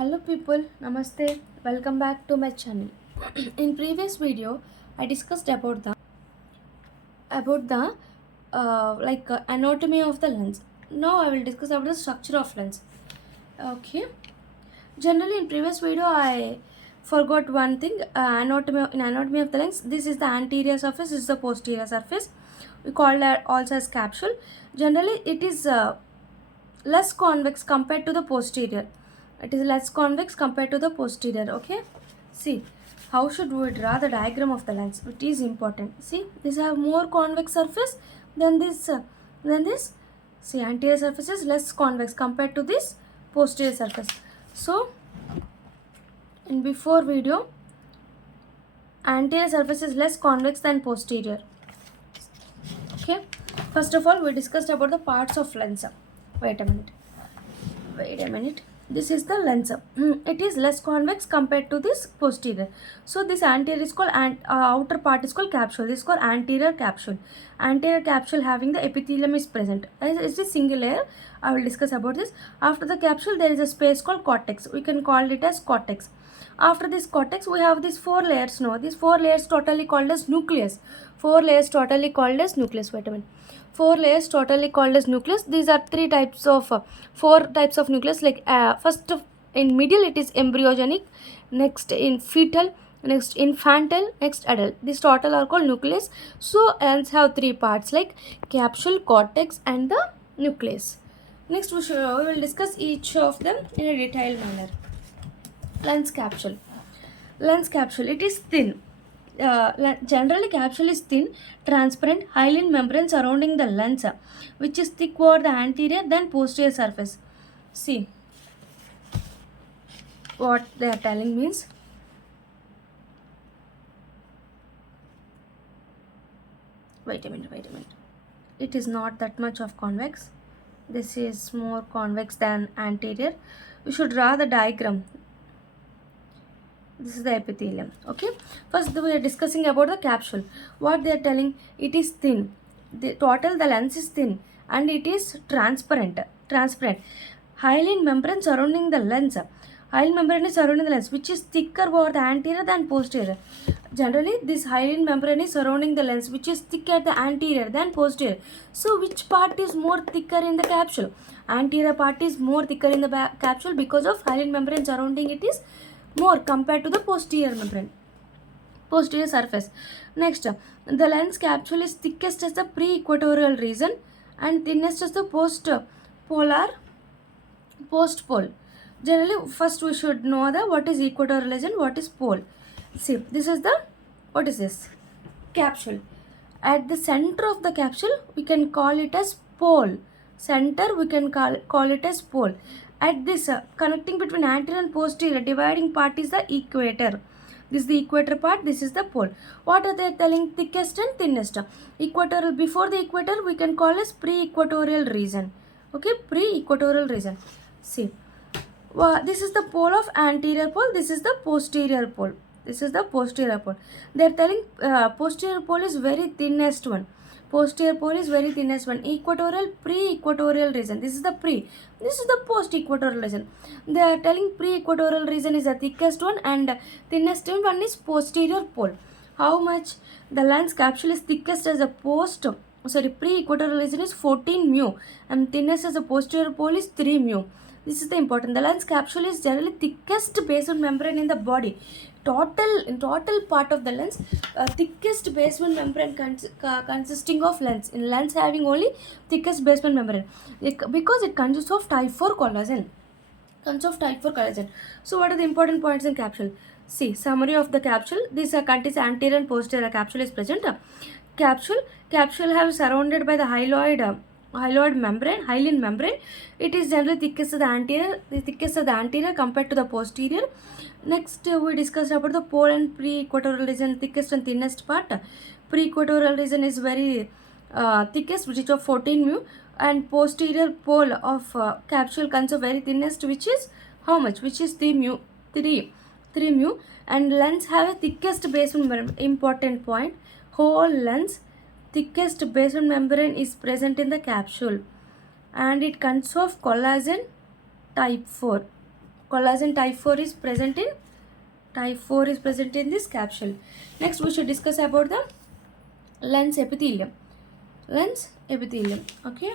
Hello people, namaste. Welcome back to my channel. In previous video, I discussed about the anatomy of the lens. Now I will discuss about the structure of lens. Okay. Generally, in previous video, I forgot one thing. Anatomy of the lens. This is the anterior surface. This is the posterior surface. We call that also as capsule. Generally, it is less convex compared to the posterior. It is less convex compared to the posterior. Okay, see how should we draw the diagram of the lens. It is important. See, this have more convex surface than this. See, anterior surface is less convex compared to this posterior surface. So in before video, anterior surface is less convex than posterior. Okay, first of all we discussed about the parts of lens. Wait a minute. This is the lens. It is less convex compared to this posterior. So this anterior is called outer part is called capsule. This is called anterior capsule. Anterior capsule having the epithelium is present. It's a single layer. I will discuss about this. After the capsule there is a space called cortex. We can call it as cortex. After this cortex we have these four layers. No, these four layers totally called as nucleus. Four layers totally called as nucleus. Wait a minute. Four layers totally called as nucleus. These are four types of nucleus. First in middle it is embryogenic, next in fetal, next infantile, next adult. This total are called nucleus. So ends have three parts like capsule, cortex and the nucleus. Next we will discuss each of them in a detailed manner. Lens capsule. Lens capsule, it is thin. Generally capsule is thin, transparent, hyaline membrane surrounding the lens, which is thick over the anterior then posterior surface. See what they are telling means. Wait a minute. It is not that much of convex. This is more convex than anterior. We should draw the diagram. This is the epithelium. Okay, first we are discussing about the capsule. What they are telling, it is thin. The lens is thin and it is transparent. Hyaline membrane surrounding the lens. Hyaline membrane is surrounding the lens, which is thicker over the anterior than posterior. Generally this hyaline membrane is surrounding the lens, which is thicker at the anterior than posterior. So which part is more thicker in the capsule? Anterior part is more thicker in the capsule because of hyaline membrane surrounding it is more compared to the posterior surface. Next, the lens capsule is thickest as the pre-equatorial region and thinnest as the postpole. Generally, first we should know what is equatorial region, what is pole. See, this is what is this? Capsule. At the center of the capsule, we can call it as pole. Center, we can call it as pole. At this connecting between anterior and posterior dividing part is the equator. This is the equator part, this is the pole. What are they telling? Thickest and thinnest. Equatorial, before the equator we can call as pre-equatorial region. Okay, pre-equatorial region. See, this is the pole of anterior pole, this is the posterior pole. This is the posterior pole. They are telling posterior pole is very thinnest one. Posterior pole is very thinnest one. Equatorial, pre-equatorial region. This is the pre. This is the post-equatorial region. They are telling pre-equatorial region is the thickest one and thinnest one is posterior pole. How much? The lens capsule is thickest as a pre-equatorial region is 14 mu and thinnest as a posterior pole is 3 mu. This is the important. The lens capsule is generally thickest basement membrane in the body. Total part of the lens, thickest basement membrane consisting of lens. In lens having only thickest basement membrane because it consists of type 4 collagen. So what are the important points in capsule? See, summary of the capsule. This contains anterior and posterior capsule is present. Capsule have surrounded by the hyaline membrane. It is generally thickest of the anterior compared to the posterior. Next we discussed about the pole and pre-equatorial region, thickest and thinnest part. Pre-equatorial region is very thickest, which is of 14 mu, and posterior pole of capsule consists of very thinnest, which is how much? Which is 3 mu, and lens have a thickest basement membrane. Important point, whole lens thickest basement membrane is present in the capsule and it consists of collagen type 4. Collagen type 4 is present in this capsule. Next we should discuss about the lens epithelium. Okay.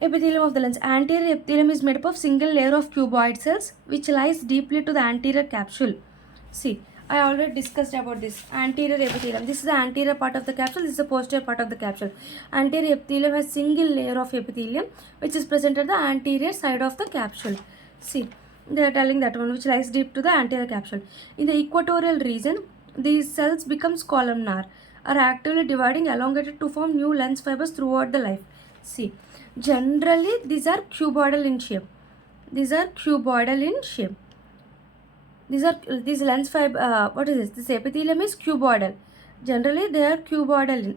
Epithelium of the lens. Anterior epithelium is made up of single layer of cuboid cells which lies deeply to the anterior capsule. See, I already discussed about this. Anterior epithelium. This is the anterior part of the capsule. This is the posterior part of the capsule. Anterior epithelium has single layer of epithelium which is present at the anterior side of the capsule. See, they are telling that one which lies deep to the anterior capsule. In the equatorial region, these cells becomes columnar, are actively dividing elongated to form new lens fibers throughout the life. See, generally these are cuboidal in shape. These lens fiber. What is this? This epithelium is cuboidal. Generally they are cuboidal.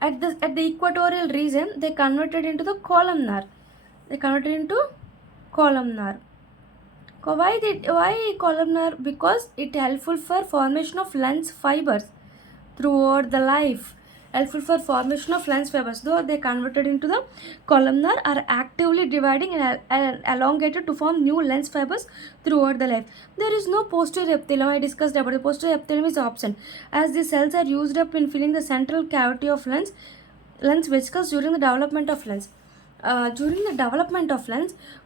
At the equatorial region, they converted into the columnar. Why columnar? Because it helpful for formation of lens fibers throughout the life. Though they converted into the columnar, are actively dividing and elongated to form new lens fibers throughout the life. There is no posterior epithelium. I discussed about the posterior epithelium is absent as the cells are used up in filling the central cavity of lens vesicles during the development of lens.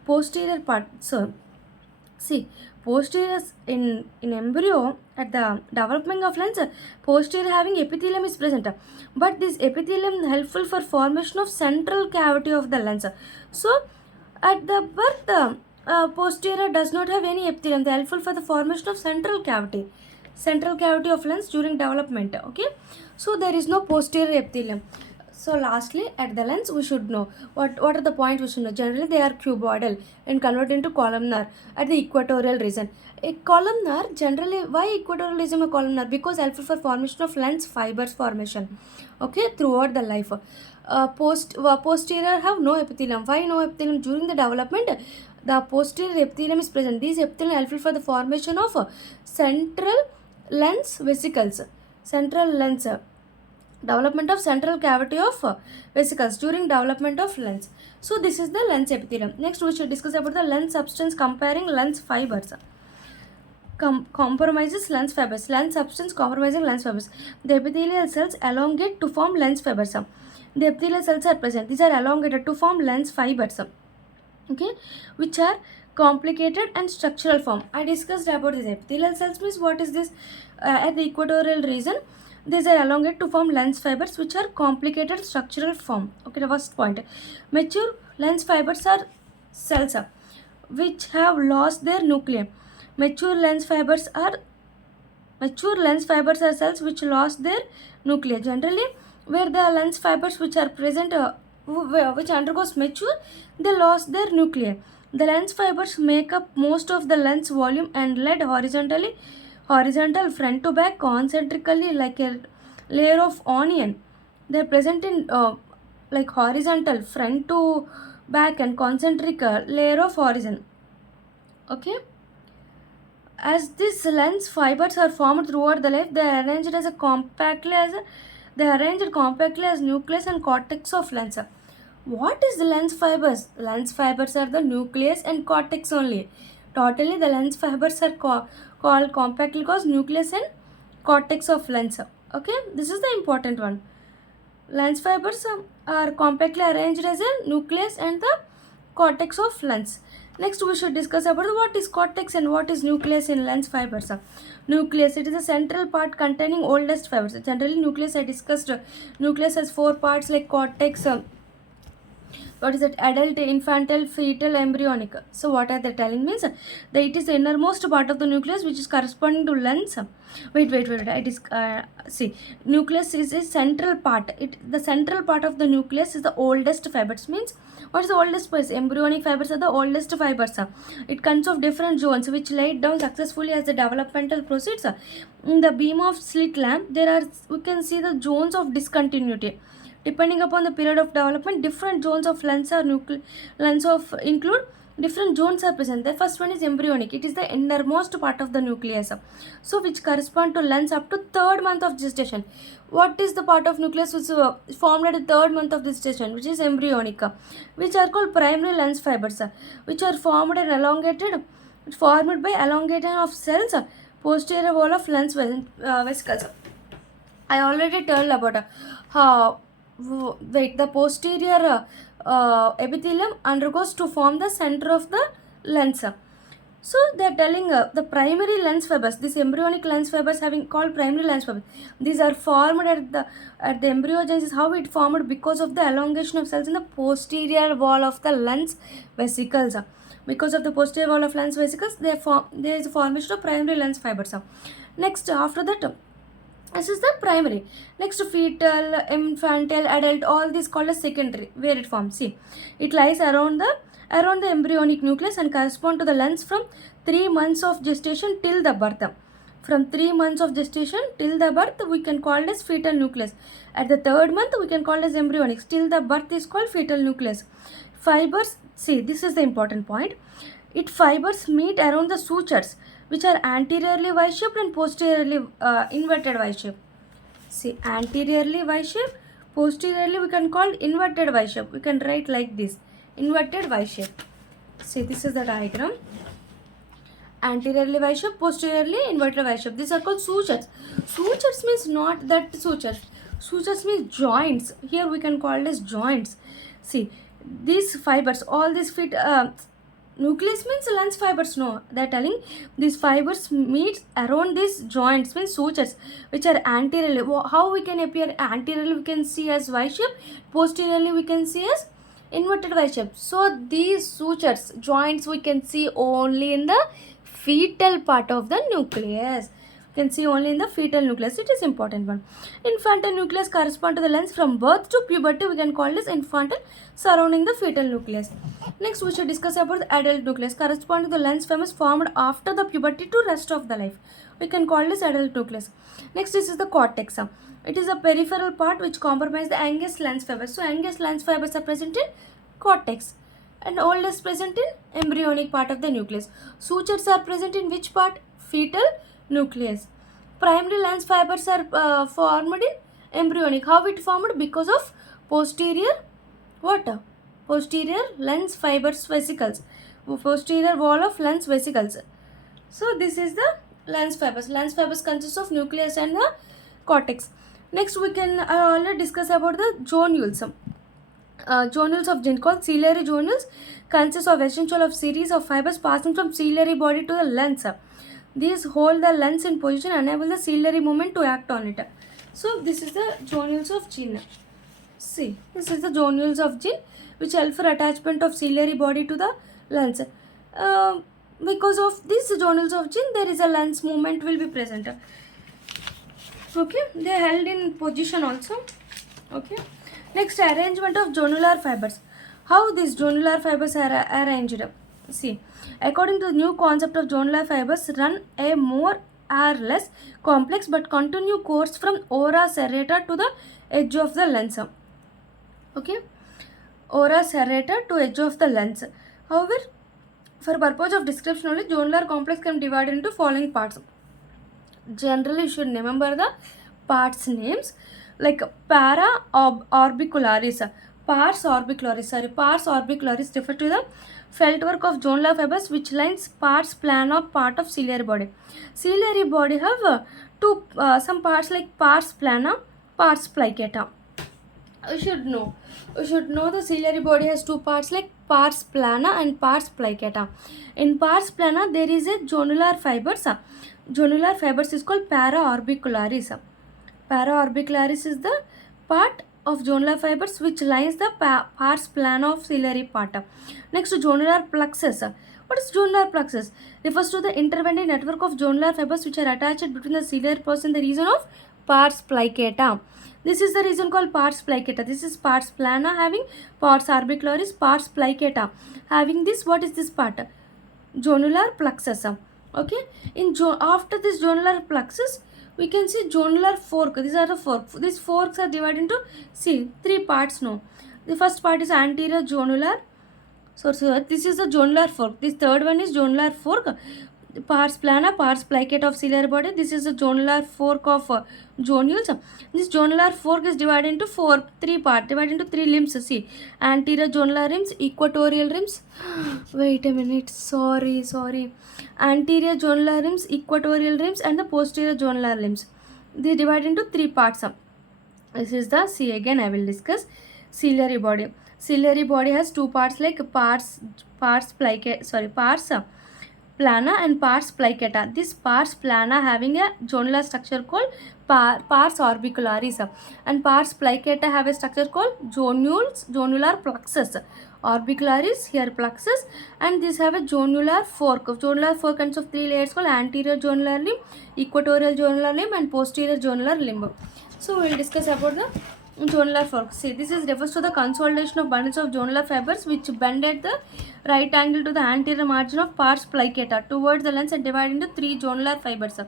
Posterior part. So, see, posterior in embryo at the development of lens, posterior having epithelium is present, but this epithelium helpful for formation of central cavity of the lens. So at the birth, posterior does not have any epithelium. They are helpful for the formation of central cavity of lens during development. Okay, so there is no posterior epithelium. So lastly, at the lens, we should know what are the points we should know. Generally, they are cuboidal and convert into columnar at the equatorial region. A columnar, generally, why equatorial region a columnar? Because helpful for formation of lens fibers formation. Okay, throughout the life. Posterior have no epithelium. Why no epithelium? During the development, the posterior epithelium is present. These epithelium helpful for the formation of central lens vesicles. Development of central cavity of vesicles during development of lens. So this is the lens epithelium. Next we should discuss about the lens substance comparing lens fibers. Compromises lens fibers. Lens substance compromising lens fibers. The epithelial cells elongate to form lens fibers. The epithelial cells are present. These are elongated to form lens fibers. Okay, which are complicated and structural form. I discussed about this. Epithelial cells means what is this? At the equatorial region, these are elongated to form lens fibers which are complicated structural form. Okay, the first point. Mature lens fibers are cells which have lost their nuclei. Mature lens fibers are cells which lost their nuclei. Generally, where the lens fibers which are present, which undergoes mature, they lost their nuclei. The lens fibers make up most of the lens volume and lead horizontal front to back concentrically like a layer of onion. They are present in like horizontal front to back and concentric layer of horizon. Okay, as these lens fibers are formed throughout the life, they are arranged compactly as nucleus and cortex of lens. What is the lens fibers? Lens fibers are the nucleus and cortex only. Totally, the lens fibers are called compactly as nucleus and cortex of lens. Okay, this is the important one. Lens fibers are compactly arranged as a nucleus and the cortex of lens. Next, we should discuss about what is cortex and what is nucleus in lens fibers. Nucleus, it is a central part containing oldest fibers. Generally, nucleus, I discussed, nucleus has 4 parts like cortex, what is it, adult, infantile, fetal, embryonic. So what are they telling means that it is the innermost part of the nucleus which is corresponding to lens. See, nucleus is a central part. The central part of the nucleus is the oldest fibers. Means what is the oldest fibers? Embryonic fibers are the oldest fibers. It consists of different zones which laid down successfully as the developmental proceeds. In the beam of slit lamp, we can see the zones of discontinuity. Depending upon the period of development, different zones of lens include different zones are present. The first one is embryonic. It is the innermost part of the nucleus, so which correspond to lens up to third month of gestation. What is the part of nucleus which is formed at the third month of gestation, which is embryonic, which are called primary lens fibers, which are formed by elongation of cells, posterior wall of lens vesicles. I already told about the posterior epithelium undergoes to form the center of the lens. So they are telling the primary lens fibers, these embryonic lens fibers having called primary lens fibers. These are formed at the embryogenesis. How it formed? Because of the elongation of cells in the posterior wall of the lens vesicles. Because of the posterior wall of lens vesicles, there is a formation of primary lens fibers. Next, after that, this is the primary. Next, fetal, infantile, adult, all these called as secondary, where it forms. See, it lies around the embryonic nucleus and correspond to the lens from 3 months of gestation till the birth. From 3 months of gestation till the birth, we can call it as fetal nucleus. At the third month, we can call it as embryonic. Till the birth is called fetal nucleus. Fibers, see, this is the important point. Its fibers meet around the sutures, which are anteriorly Y-shaped and posteriorly inverted Y-shape. See, anteriorly Y-shape, posteriorly we can call inverted Y-shape. We can write like this, inverted Y-shape. See, this is the diagram. Anteriorly Y-shape, posteriorly inverted Y-shape. These are called sutures. Sutures means not that sutures. Sutures means joints. Here we can call it as joints. See, these fibers, all these nucleus means lens fibers. No, they are telling these fibers meet around these joints means sutures, which are anteriorly. How we can appear anteriorly? We can see as Y shape. Posteriorly we can see as inverted Y shape. So these sutures, joints, we can see only in the fetal part of the nucleus. Can see only in the fetal nucleus. It is important one. Infantile nucleus correspond to the lens from birth to puberty. We can call this infantile, surrounding the fetal nucleus. Next, we should discuss about the adult nucleus correspond to the lens famous formed after the puberty to rest of the life. We can call this adult nucleus. Next, this is the cortex. It is a peripheral part which comprises the youngest lens fibers. So, youngest lens fibers are present in cortex and oldest present in embryonic part of the nucleus. Sutures are present in which part? Fetal nucleus. Primary lens fibers are formed in embryonic. How it formed? Because of posterior what? Posterior lens fibers vesicles. Posterior wall of lens vesicles. So this is the lens fibers. Lens fibers consist of nucleus and the cortex. Next we can already discuss about the zonules. Zonules of gene called ciliary zonules consist of essential of series of fibers passing from ciliary body to the lens. These hold the lens in position and enable the ciliary movement to act on it. So this is the zonules of gene. See, this is the zonules of gene which help for attachment of ciliary body to the lens. Because of these zonules of gene, there is a lens movement will be present. Okay, they are held in position also. Okay. Next, arrangement of zonular fibers. How these zonular fibers are arranged? See, according to the new concept of zonular fibers, run a more or less complex but continue course from ora serrata to the edge of the lens. Okay, ora serrata to edge of the lens. However, for purpose of description only, zonular complex can be divided into following parts. Generally, you should remember the parts names like para orbicularis. Pars orbicularis refer to the feltwork of zonular fibers which lines pars plana part of ciliary body. Ciliary body have some parts like pars plana, pars plicata. You should know the ciliary body has two parts like pars plana and pars plicata. In pars plana there is a zonular fibers. Zonular fibers is called para orbicularis. Para orbicularis is the part of zonular fibers which lines the pars plana of ciliary part. Next, zonular plexus. What is zonular plexus? Refers to the intervening network of zonular fibers which are attached between the ciliary pores and the region of pars plicata. This is the region called pars plicata. This is pars plana having pars orbicularis, pars plicata having this. What is this part? Zonular plexus. Okay. After this zonular plexus, we can see zonular fork. These are the forks. These forks are divided into three parts. No, the first part is anterior zonular So this is the jonular fork. This third one is jonular fork. Pars plana, pars plicate of ciliary body. This is the jonular fork of zonules. This jonular fork is divided into three parts, divided into three limbs. See, anterior jonular limbs, equatorial limbs. Wait a minute. Sorry. Anterior jonular limbs, equatorial limbs, and the posterior jonular limbs. They divide into three parts. This is the see again. I will discuss ciliary body. Ciliary body has two parts like pars plana and pars plicata. This pars plana having a jonular structure called pars orbicularis, and pars plicata have a structure called jonular plexus. Orbicularis here plexus, and these have a jonular fork. Jonular fork consists of three layers called anterior jonular limb, equatorial jonular limb, and posterior jonular limb. So we will discuss about the jonular fork. See, this is refers to the consolidation of bundles of jonular fibers which bend at the right angle to the anterior margin of pars plicata towards the lens and divide into three jonular fibers.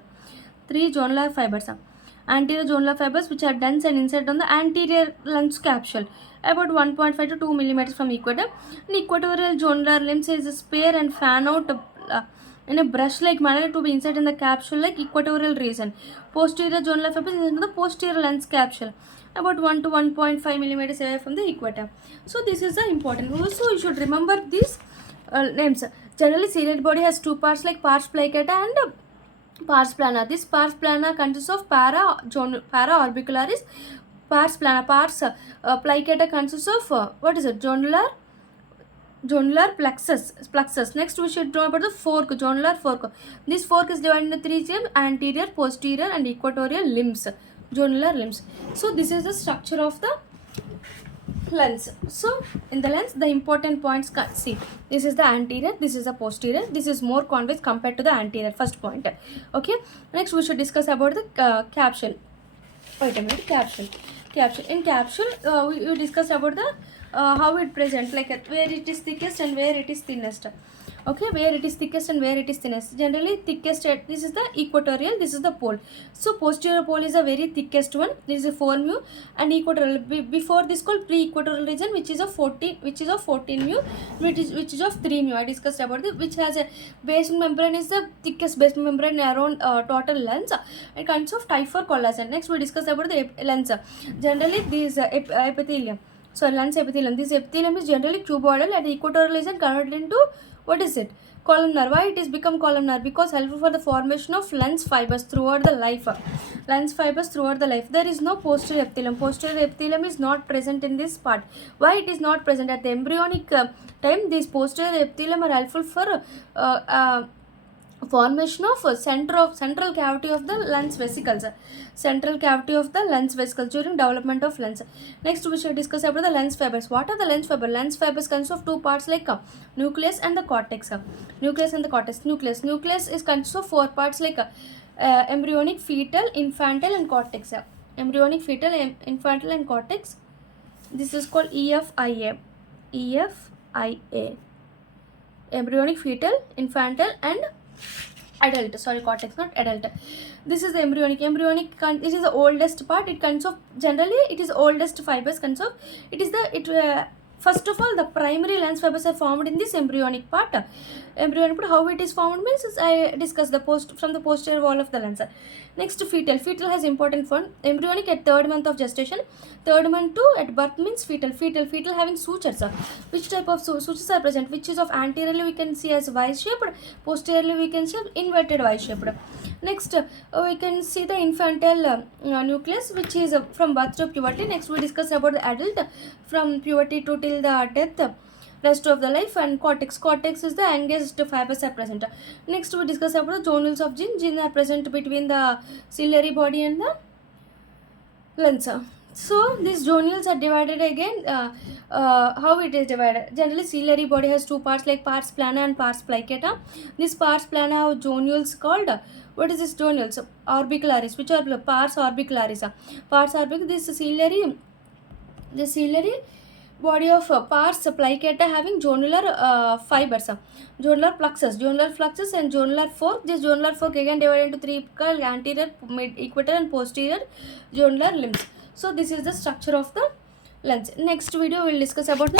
Anterior jonular fibers which are dense and inside on the anterior lens capsule about 1.5 to 2 millimeters from equator. And equatorial jonular limbs is a spare and fan out in a brush-like manner to be inside in the capsule like equatorial region. Posterior jonular fibers is in the posterior lens capsule about 1 to 1.5 millimeters away from the equator. So this is the important. Also you should remember these names. Generally ciliary body has two parts like pars plicata and pars plana. This pars plana consists of para orbicularis. Pars plana, pars plicata consists of jonular plexus. Next we should know about the fork, jonular fork. This fork is divided into three limbs: anterior, posterior, and equatorial limbs, jonular limbs. So this is the structure of the lens. So in the lens the important points, see, this is the anterior, this is the posterior, this is more convex compared to the anterior, first point. Okay, next we should discuss about the capsule. Wait a minute, capsule. In capsule we discuss about the how it presents, like where it is thickest and where it is thinnest. Okay, where it is thickest and where it is thinnest. Generally thickest at, this is the equatorial, this is the pole. So posterior pole is a very thickest one. This is a 4 mu, and equatorial before this called pre-equatorial region which is of 14 mu, which is of 3 mu. I discussed about this, which has a basement membrane is the thickest basement membrane around total lens. It consists of type 4 collagen. Next we discuss about the lens. Generally this epithelium. So lens epithelium. This epithelium is generally cuboidal and equatorial region converted into what is it? Columnar. Why it is become columnar? Because helpful for the formation of lens fibers throughout the life. There is no posterior epithelium. Posterior epithelium is not present in this part. Why it is not present? At the embryonic time, these posterior epithelium are helpful for formation of central cavity of the lens vesicles. During development of lens. Next we shall discuss about the lens fibers. What are the lens fibers? Lens fibers consist of two parts like nucleus and the cortex. Nucleus is consists of four parts like embryonic, fetal, infantile, and cortex. Embryonic, fetal, infantile, and cortex. This is called EFIA. Embryonic, fetal, infantile, and adult. Sorry, cortex, not adult. This is the embryonic. It is the oldest part. It consists of, generally it is oldest fibers consists of. First of all, the primary lens fibers are formed in this embryonic part. How it is formed means I discussed from the posterior wall of the lens. Next, fetal. Fetal has important form. Embryonic at 3rd month of gestation. 3rd month to at birth means fetal. Fetal having sutures. Which type of sutures are present? Which is of anteriorly we can see as Y-shaped. Posteriorly we can see inverted Y-shaped. Next, we can see the infantile nucleus, which is from birth to puberty. Next, we discuss about the adult from puberty to till the death, rest of the life. And cortex is the youngest fibers are present. Next, we discuss about the zonules of gene are present between the ciliary body and the lens. So these zonules are divided again. How it is divided? Generally ciliary body has two parts like pars plana and pars plicata. This pars plana have zonules called what is this zonules? Orbicularis. Which are pars orbicularis. This ciliary body of pars plicata having jonular fibers, jonular plexus and jonular fork. This jonular fork again divided into three called anterior, mid, equator, and posterior jonular limbs. So this is the structure of the lens. Next video we will discuss about the